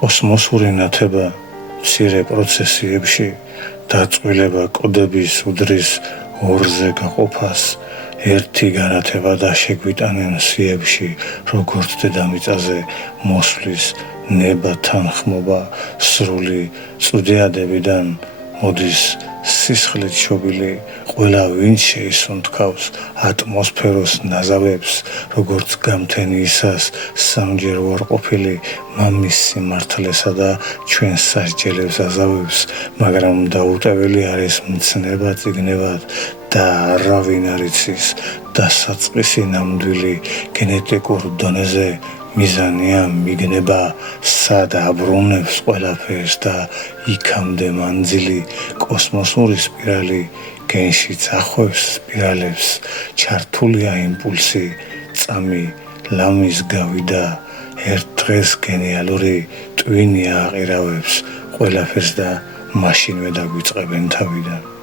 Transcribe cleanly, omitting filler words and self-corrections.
კოსმოსური ნათება მცირე პროცესიებში დაწყვილება კოდების უდრის ორზე გაყოფას ერთი განათება და შეგვიტანენ სიებში, როგორც დედამიწაზე მოსვლის ნება თანხმობა სრული წვდეადებიდან მოდის სისხლით შობილი, ყველა ვინც შეისუნთქავს ატმოსფეროს ნაზავებს, როგორც გამთენიისას სამჯერ უარყოფილი მამის სიმართლესა და ჩვენს სასჯელებს აზავებს, მაგრამ დაუტეველი არის მცნება წიგნებად და არავინ არ იცის დასაწყისი ნამდვილი გენეტიკურ დონეზე მიზანია მიგნება სად აბრუნებს ყველაფერს და იქამდე მანძილი კოსმოსური სპირალი გენშიც ახვევს სპირალებს ჩართულია იმპულსი წამი ლამის გავიდა ერთ დღეს გენიალური ტვინი აყირავებს ყველაფერს და მაშინვე დაგვიწყებენ თავიდან